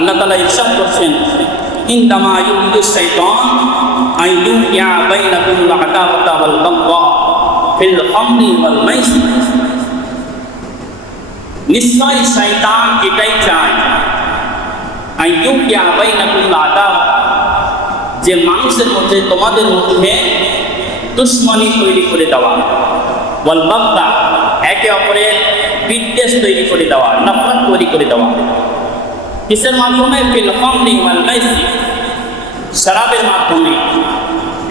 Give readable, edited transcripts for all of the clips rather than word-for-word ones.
আল্লাহ তাআলা ইরশাদ করছেন, ইন্নামা ইউরিদু শাইতান আন ইউকিয়া বাইনাকুমুল আদাওয়াতা ওয়াল বাগদা ফিল খামরি ওয়াল মাইসির। নিশ্চয় শয়তান এটাই চায়, আন ইউকিয়া বাইনাকুমুল আদাওয়া, যে মানুষের মধ্যে তোমাদের মধ্যে দুশমনি তৈরি করে দেওয়া, ওয়াল বাগদা, একে অপরের বিদ্বেষ তৈরি করে দেওয়া, নফরত তৈরি করে দেওয়া। কিসের মাধ্যমে? ফিল খামরি ওয়াল মাইসির, শরাবের মাধ্যমে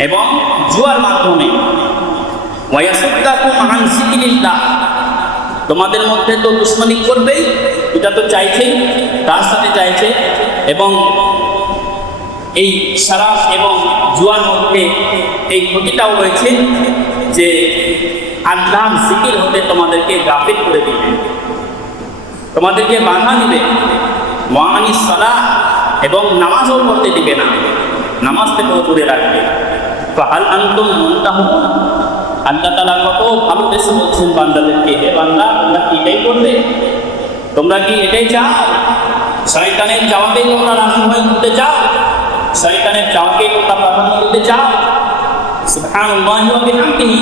এবং জুয়ার মাধ্যমে। ওয়া ইয়াসুদ্দাকুম আন যিকরিল্লাহ, তোমাদের মধ্যে তো দুশমনি করবেই, এটা তো চাইছেই, তার সাথে চাইছে। এবং এই শরাব এবং জুয়ার মধ্যে এই ক্ষতিটাও রয়েছে যে আল্লাহর জিকির হতে তোমাদেরকে গাফিল করে দিবে, তোমাদেরকে বাধা দিবে। ওয়া আনিস সালাহ, এবং নামাজও পড়তে দিবে না, নামাজ থেকেও দূরে রাখবে। ফাহাল আনতুম মুনতাহুন, আল্লাহ তাআলা কত ভালোবেসে বলছেন বান্দাদেরকে, হে বান্দা, তোমরা কি এটাই করবে? তোমরা কি এটাই চাও? শয়তানের চাওয়াকেই তোমরা রাসূল হয়ে ঘুরতে চাও? শয়তানের চাওয়াকেই তোমরা প্রাধান্য দিতে চাও? সুবহানাল্লাহি ওয়া বিহামদিহি।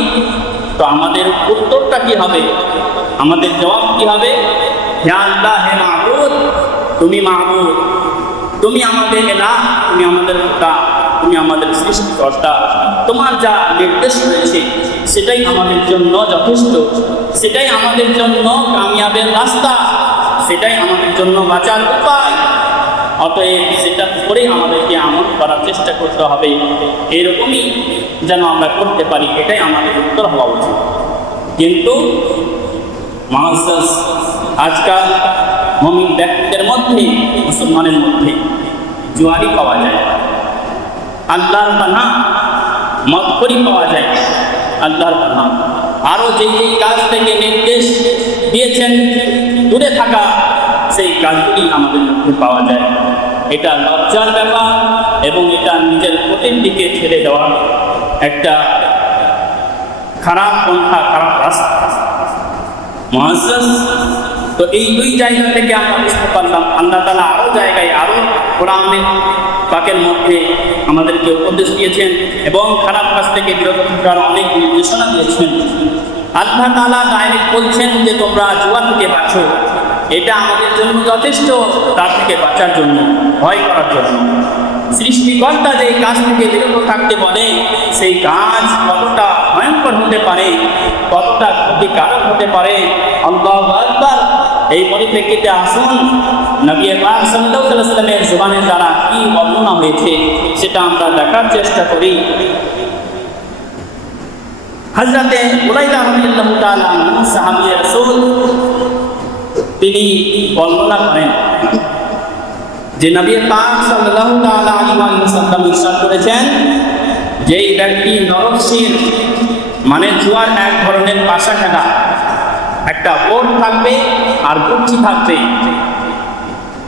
তো আমাদের উত্তরটা কি হবে? আমাদের জবাব কি হবে? হে আল্লাহ, হে মাবুদ, তুমি মাবুদ, তুমি আমাদের ইলাহ, তুমি আমাদের খোদা, তুমি আমাদের সৃষ্টিকর্তা। তোমার যা নির্দেশ রয়েছে সেটাই আমাদের জন্য যথেষ্ট, সেটাই আমাদের জন্য কামিয়াবের রাস্তা, সেটাই আমাদের জন্য বাঁচার উপায়। অতএব সেটা করেই আমাদেরকে আমল করার চেষ্টা করতে হবে, এরকমই যেন আমরা করতে পারি, এটাই আমাদের উত্তর হওয়া উচিত। কিন্তু আজকাল মুমিন ব্যক্তিদের মধ্যে, মুসলমানের মধ্যে জুয়ারি পাওয়া যায়, আল্লাহর পানাহ, মদখোরি পাওয়া যায়, আল্লাহর পানাহ। আরও যেই যেই কাজ থেকে নির্দেশ দিয়েছেন দূরে থাকা, সেই কাজগুলি আমাদের মধ্যে পাওয়া যায়। এটা লজ্জার ব্যাপার এবং এটা নিজের ক্ষতির দিকে ঠেলে দেওয়া একটা খারাপ পন্থা, খারাপ রাস্তা। মুআজ্জাজ, তো এই দুই জায়গা থেকে আমরা বুঝতে পারলাম আল্লাহ তাআলা আরও জায়গায়, আরও কোরআনে পাকের মধ্যে আমাদেরকে উপদেশ দিয়েছেন এবং খারাপ কাজ থেকে বিরত থাকার অনেক নির্দেশনা দিয়েছেন। আল্লাহ তাআলা ডাইরেক্ট বলছেন যে তোমরা জুয়া থেকে বাঁচো, এটা আমাদের জন্য যথেষ্ট, তার থেকে বাঁচার জন্য, ভয় করার জন্য। সৃষ্টিকর্তা যে কাজ থেকে বিরত থাকতে বলে, সেই কাজ কতটা ভয়ঙ্কর হতে পারে, কতটা ক্ষতিকারক হতে পারে, আল্লাহু আকবার। এই পরিপ্রেক্ষিতে আসুন নবী পাক সাল্লাল্লাহু আলাইহি ওয়াসাল্লামের জবানের দ্বারা কি বর্ণনা হয়েছে সেটা আমরা দেখার চেষ্টা করি। হযরতে উলাইদা রাদিয়াল্লাহু তাআলা আনহু, সাহাবী রাসূল, তিনি বর্ণনা করেন যে নবী পাক সাল্লাল্লাহু তাআলা আলাইহি ওয়াসাল্লাম ইরশাদ করেছেন, যেই ব্যক্তি নরকশির মানে জুয়ার এক ধরনের পাশা খেলা, একটা বোর্ড থাকবে আর গুচ্ছি থাকবে,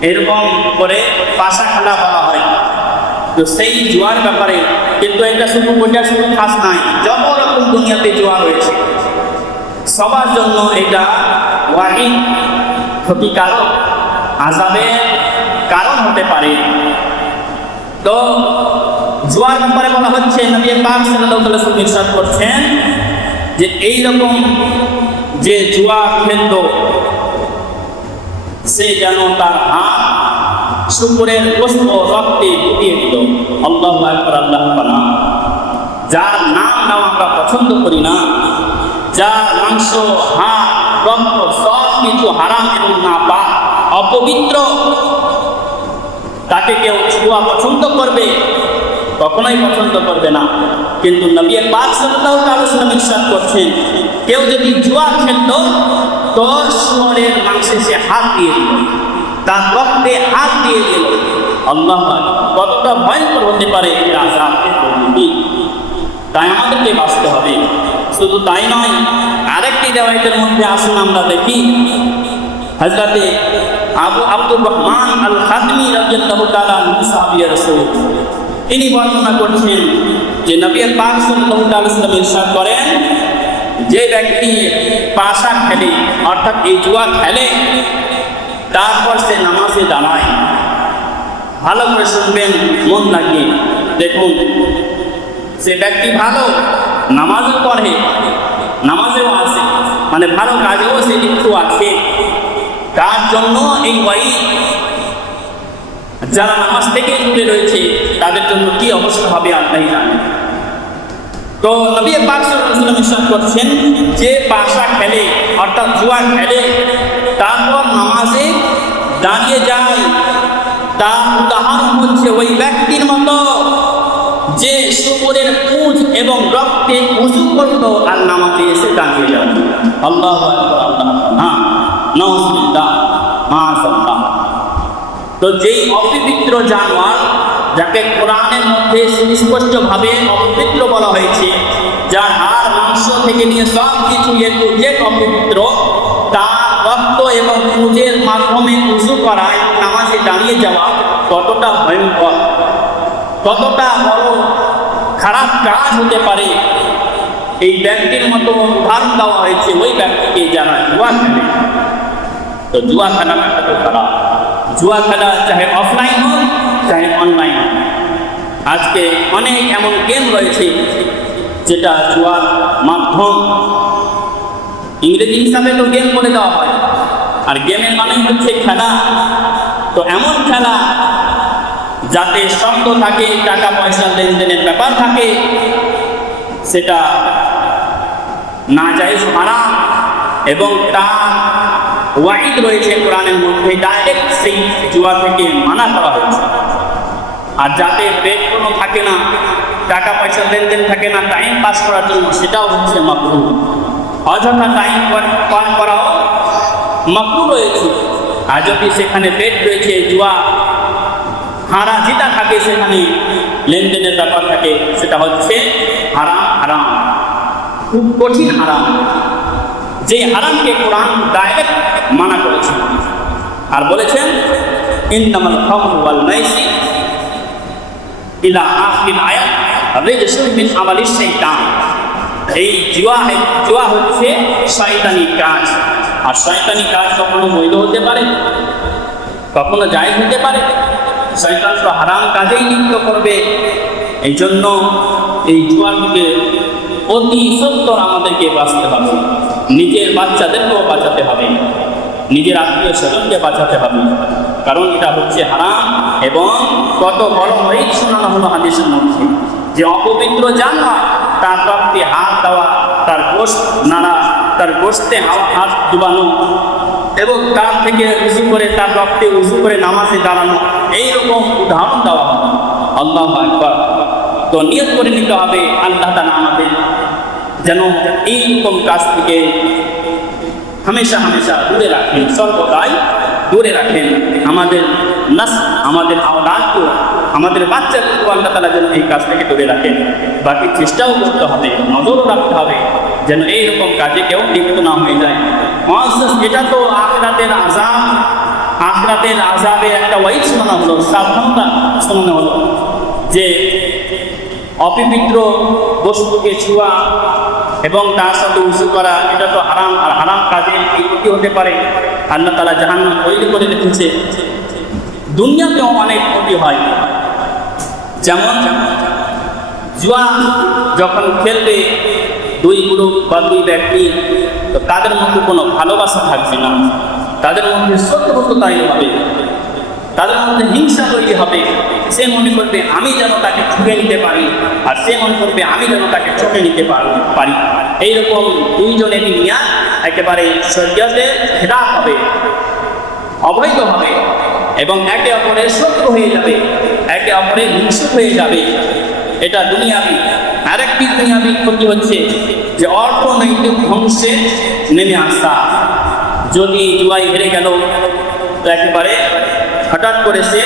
এরকম করে পাশা খেলা বলা হয়। তো সেই জুয়ার ব্যাপারে, কিন্তু এটা শুধু খাস নাই, যত রকম দুনিয়াতে জুয়া রয়েছে সবার জন্য এটা ওয়াহিদ, ক্ষতিকারক, আযাবের কারণ হতে পারে। তো জুয়ার ব্যাপারে বলা হচ্ছে, নবী পাক সাল্লাল্লাহু আলাইহি ওয়াসাল্লাম ইরশাদ করছেন যে এই রকম যে জুয়া খেলত, সে যেন তার হাত শুকরের গোশত রক্তে ডুবিয়ে দিল। আল্লাহু আকবার, আল্লাহু পানাহ। যার নাম নাম আমরা পছন্দ করি না, যার মাংস, হাত, রক্ত সব কিছু হারাম এবং নাপাক, অপবিত্র, তাকে কেউ জুয়া পছন্দ করবে? কখনোই পছন্দ করবে না। কিন্তু নবী পাক সাল্লাল্লাহু আলাইহি ওয়াসাল্লাম ইরশাদ করছেন, কেউ যদি জুয়া খেলত তো শুয়োরের মাংসে সে হাত দিয়ে দিল, তার রক্তে হাত দিয়ে দিল। আল্লাহু আকবার, কতটা ভয়ঙ্কর হতে পারে এই আযাবের পরিণতি। তাই আমাদেরকে বাঁচতে হবে। শুধু তাই নয়, আরেকটি রিওয়ায়াতের মধ্যে আসুন আমরা দেখি, হযরতে আবু আব্দুর রহমান আল খাদমি রাদিয়াল্লাহু তাআলা আনহু, সাহাবী রাসূল, তিনি বর্ণনা করছেন যে নবী পাক সাল্লাল্লাহু আলাইহি ওয়াসাল্লাম ইরশাদ করেন, যে ব্যক্তি পাশা খেলে, অর্থাৎ এই জুয়া খেলে, তারপর সে নামাজে দাঁড়ায়, ভালো করে শুনবেন মন লাগিয়ে। দেখুন সে ব্যক্তি ভালো, নামাজও পড়ে, নামাজেও আছে, মানে ভালো কাজেও সে লিপ্ত আছে। তার জন্য এই ওয়াইদ, যারা নামাজ থেকে দূরে রয়েছে তাদের জন্য কি অবস্থা হবে আল্লাহই জানেন। তো নবী পাক সাল্লাল্লাহু আলাইহি ওয়াসাল্লাম ইরশাদ করছেন, যে পাশা খেলে অর্থাৎ জুয়া খেলে তারপর নামাজে দাঁড়িয়ে যায়, তার উদাহরণ হচ্ছে ওই ব্যক্তির মতো যে শুকরের পুঁজ এবং রক্তে উযু করত আর নামাজে এসে দাঁড়িয়ে যাবে। আল্লাহু আকবার, আল্লাহ, হ্যাঁ, নাউযুবিল্লাহ, মাআযাল্লাহ। তো যেই অপবিত্র জানোয়ার, যাকে কোরআনের মধ্যে সুস্পষ্টভাবে অপবিত্র বলা হয়েছে, যার হাড় মাংস থেকে নিয়ে সব কিছু যে অপবিত্র, তার রক্ত এবং পুঁজের মাধ্যমে উযু করা এবং নামাজে দাঁড়িয়ে যাওয়া কতটা ভয়ঙ্কর, কতটা বড় খারাপ কাজ হতে পারে, এই ব্যক্তির মতো উদাহরণ দেওয়া হয়েছে ওই ব্যক্তিকে যারা জুয়া খেলে। তো জুয়া খেলাটা কত খারাপ। জুয়া খেলা চাহে অফলাইন হোক চাহে অনলাইন হোক, আজকে অনেক এমন গেম রয়েছে যেটা জুয়ার মাধ্যম, ইংরেজি হিসাবে তো গেম বলে দেওয়া হয়, আর গেমের মানে হচ্ছে খেলা। তো এমন খেলা যাতে শব্দ থাকে, টাকা পয়সা লেনদেনের ব্যাপার থাকে, সেটা নাজায়েজ হারাম এবং তার ওয়াইদ রয়েছে কোরআনের মধ্যে, ডাইরেক্ট সেই জুয়া থেকে মানা করা হয়েছে। আর যাতে পেট কোনো থাকে না, টাকা পয়সা লেনদেন থাকে না, টাইম পাস করার জন্য, সেটাও হচ্ছে মাকরুহ। অযথা টাইম পাস করাও মাকরুহ রয়েছে। আর যদি সেখানে পেট রয়েছে, জুয়া হারা যেটা থাকে, সেখানে লেনদেনের ব্যাপার থাকে, সেটা হচ্ছে হারাম। হারাম খুব কঠিন হারাম, যে হারামকে কোরআন ডাইরেক্ট মানা করেছে আর বলেছেন ইন্নামাল খামরু ওয়াল মাইসির ইলা আখির আয়াত রিজসুম মিন আমালিশ শাইতান। এই জুয়া হচ্ছে শয়তানি কাজ। আর শয়তানি কাজ কখনো বৈধ হতে পারে, কখনো জায়েজ হতে পারে। শয়তান তো হারাম কাজেই লিপ্ত করবে। এই জন্য এই জুয়া থেকে অতি সত্তর আমাদেরকে বাঁচতে হবে, নিজের বাচ্চাদেরকেও বাঁচাতে হবে, নিজের আত্মীয় স্বজনকে বাঁচাতে হবে, কারণ এটা হচ্ছে হারাম। এবং কত বড় ওয়াইদ শোনানো হলো হাদিসের মধ্যে, যে অপবিত্র জানোয়ার তার রক্তে হাত দেওয়া, তার গোশত নাড়া, তার গোশতে হাত ডুবানো এবং তার থেকে উযু করে, তার রক্তে উযু করে নামাজে দাঁড়ানো, এইরকম উদাহরণ দেওয়া হবে। আল্লাহু আকবার। তো নিয়ত করে নিতে হবে আল্লাহ তাআলা আমাদের যেন এইরকম কাজ থেকে হামেশা হামেশা দূরে রাখেন, সর্বদাই দূরে রাখেন। আমাদের আমাদের আওলাদকে, আমাদের বাচ্চাদেরকে আল্লাহ তাআলা যেন এই কাজ থেকে দূরে রাখেন। বাকি চেষ্টাও করতে হবে, নজরও রাখতে হবে যেন এইরকম কাজে কেউ লিপ্ত না হয়ে যায়। এটা তো আখিরাতের আযাব, আখিরাতের আযাবের একটা ওয়াইদ শোনানো হলো, সাবধানতা শোনানো হলো যে অপবিত্র বস্তুকে ছোঁয়া এবং তার সাথে উযু করা, এটা তো হারাম। আর হারাম কাজে কি ক্ষতি হতে পারে, আল্লাহ তাআলা জাহান্নাম তৈরি করে রেখেছে। দুনিয়াতেও অনেক ক্ষতি হয়, যেমন জুয়া যখন খেলবে দুই গ্রুপ বা দুই ব্যক্তি, তো তাদের মধ্যে কোনো ভালোবাসা থাকবে না, তাদের মধ্যে শত্রুতা তৈরি হবে, তাদের মধ্যে হিংসা তৈরি হবে। সে মনে করবে আমি যেন তাকে ছুঁয়ে নিতে পারি, আর সে মনে করবে আমি যেন তাকে চোখে নিতে পারি। এইরকম দুইজনের নিয়ে একেবারে শরীয়তে খেলাফ হবে, অবৈধ হবে এবং একে অপরের শত্রু হয়ে যাবে, একে অপরের হিংসুক হয়ে যাবে। এটা দুনিয়াবি। আরেকটি দুনিয়াবি ক্ষতি হচ্ছে যে অর্থনৈতিক ধ্বংসে নেমে আসা। যদি জুয়ায় হেরে গেল, তো একেবারে হঠাৎ করে সে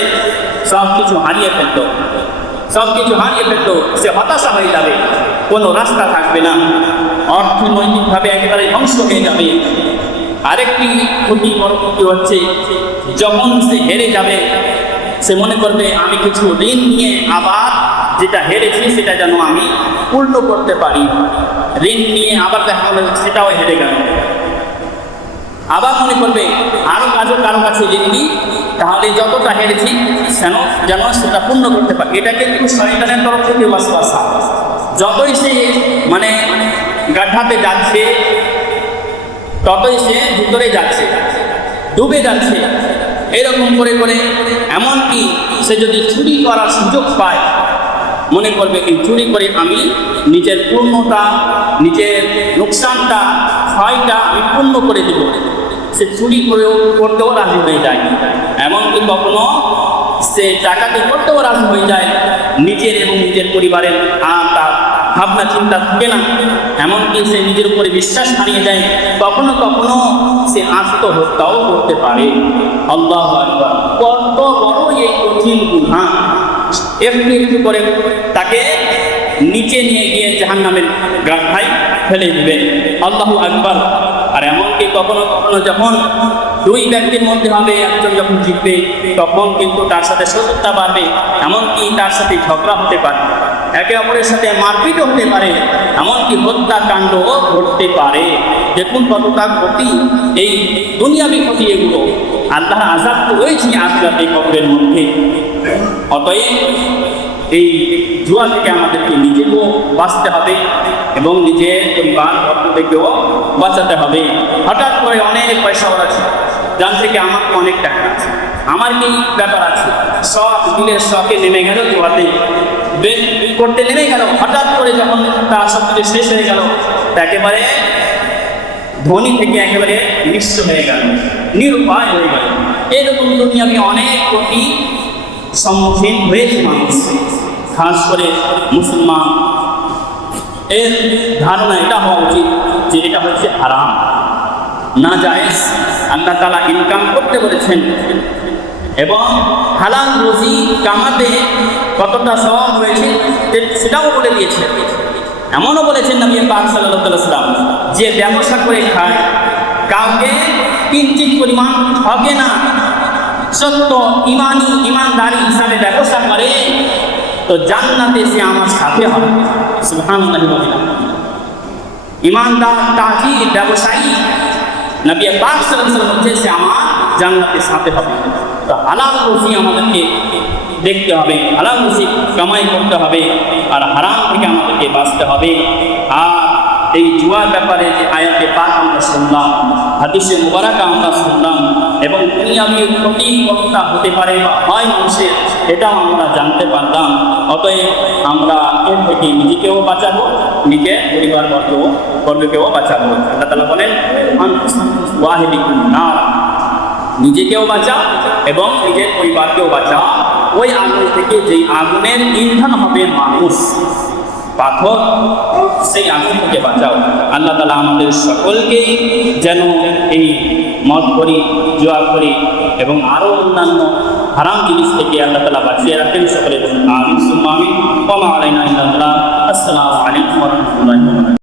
সব কিছু হারিয়ে ফেলল, সে হতাশা হয়ে যাবে, কোনো রাস্তা থাকবে না, অর্থনৈতিকভাবে একেবারে ধ্বংস হয়ে যাবে। আরেকটি ক্ষতি, বড় ক্ষতি হচ্ছে যখন সে হেরে যাবে, সে মনে করবে আমি কিছু ঋণ নিয়ে আবার যেটা হেরেছি সেটা যেন আমি পূর্ণ করতে পারি। ঋণ নিয়ে আবার দেখা গেল সেটাও হেরে গেল। আবার মনে করবে আরও কারো কাছে ঋণ দিই, তাহলে যতটা হেরেছি যেন সেটা পূর্ণ করতে পারে। এটা কিন্তু শয়তানের তরফ থেকে ওয়াসওয়াসা। যতই সে মানে গাড্ডাতে যাচ্ছে, ততই সে ভিতরে যাচ্ছে, ডুবে যাচ্ছে। এরকম করে করে এমনকি সে যদি চুরি করার সুযোগ পায়, মনে করবে এই চুরি করে আমি নিজের পূর্ণতা, নিজের লোকসানটা, ক্ষয়টা আমি পূর্ণ করে দেব। সে চুরি করতেও রাজি হয়ে যায়। এমনকি কখনো সে ডাকাতি করতেও রাজি হয়ে যায়, নিজের এবং নিজের পরিবারের আর তার ভাবনা চিন্তা থাকে না। এমনকি সে নিজের উপরে বিশ্বাস হারিয়ে যায়। কখনো কখনো সে আত্মহত্যাও করতে পারে। আল্লাহু আকবার! কত বড় এই কঠিন গুনাহ! একটু একটু করে তাকে নিচে নিয়ে গিয়ে জাহান্নামের গাড়ায় ফেলে দিবে। আল্লাহু আকবার! আর এমনকি কখনো কখনো যখন দুই ব্যক্তির মধ্যে হবে, একজন যখন জিতবে, তখন কিন্তু তার সাথে শত্রুতা বাড়বে। এমনকি তার সাথে ঝগড়া হতে পারে, একে অপরের সাথে মারপিটও হতে পারে, এমনকি হত্যাকাণ্ডও ঘটতে পারে। দেখুন কতটা ক্ষতি, এই দুনিয়াবি ক্ষতি এগুলো। আল্লাহর আযাব তো রয়েছে আখিরাতে কবরের মধ্যে। অতএব এই জুয়া থেকে আমাদেরকে নিজেকেও বাঁচতে হবে এবং নিজের পরিবার থেকেও বাঁচাতে হবে। হঠাৎ করে অনেক পয়সা আছে, যার থেকে আমার তো অনেক টাকা আছে, আমার কি ব্যাপার আছে, শখ দিলের শখে নেমে গেল, জুয়াতে বের করতে নেমে গেল। হঠাৎ করে যখন তার সব কিছু শেষ হয়ে গেল, একেবারে ধনী থেকে একেবারে নিঃস্ব হয়ে গেল, নিরুপায় হয়ে গেল। এরকম দুনিয়াবি অনেক ক্ষতি সম্মুখীন হয়েছে মানুষ, খাস করে মুসলমান। এর ধারণা এটা হওয়া উচিত যে এটা হচ্ছে হারাম, না জায়েজ। আল্লাহ তাআলা ইনকাম করতে বলেছেন এবং হালাল রুজি কামাতে কতটা সওয়াব রয়েছে সেটাও বলে দিয়েছেন। এমনও বলেছেন নবী পাক সাল্লাল্লাহু আলাইহি ওয়াসাল্লাম, যে ব্যবসা করে খায়, কাউকে কিঞ্চিৎ পরিমাণ ঠকে না, সত্য ইমানদারি হিসাবে ব্যবসা করে, তো জান্নাতে সে আমার সাথে হবে। সুবহানাল্লাহ। ইমানদার তাজির ব্যবসায়ী নবী পাক সাল্লাল্লাহু আলাইহি ওয়াসাল্লাম বলছে সে আমার জান্নাতের সাথে হবে। তো হালাল রুজি আমাদেরকে দেখতে হবে, হালাল রুজি কামাই করতে হবে, আর হারাম থেকে আমাদেরকে বাঁচতে হবে। আর এই জুয়ার ব্যাপারে যে আয়াতে পাক আমরা শুনলাম, হাদিসে মুবারাকা আমরা শুনলাম, এবং দুনিয়াবি ক্ষতি কতটা হতে পারে বা হয় মানুষের, এটাও আমরা জানতে পারলাম। অতএব আমরা এর থেকে নিজেকেও বাঁচাবো, নিজের পরিবারবর্গকেও বাঁচাবো। আল্লাহ তাআলা বলেন, ওয়াহিদিকুম নার, নিজেকেও বাঁচাও এবং নিজের পরিবারকেও বাঁচাও ওই আগুন থেকে, যেই আগুনের ইন্ধন হবে মানুষ, পাথর, সেই আগুন থেকে বাঁচাও। আল্লাহ তাআলা আমাদের সকলকেই যেন এই মদ করি, জুয়া করি এবং আরও অন্যান্য হারাম জিনিস থেকে আল্লাহ তাআলা বাঁচিয়ে রাখেন। সকলে বলুন আমিন সুম্মা আমিন। ওয়া মা আলাইনা ইল্লাল বালাগ। আসসালামু আলাইকুম ওয়া রাহমাতুল্লাহি ওয়া বারাকাতুহু।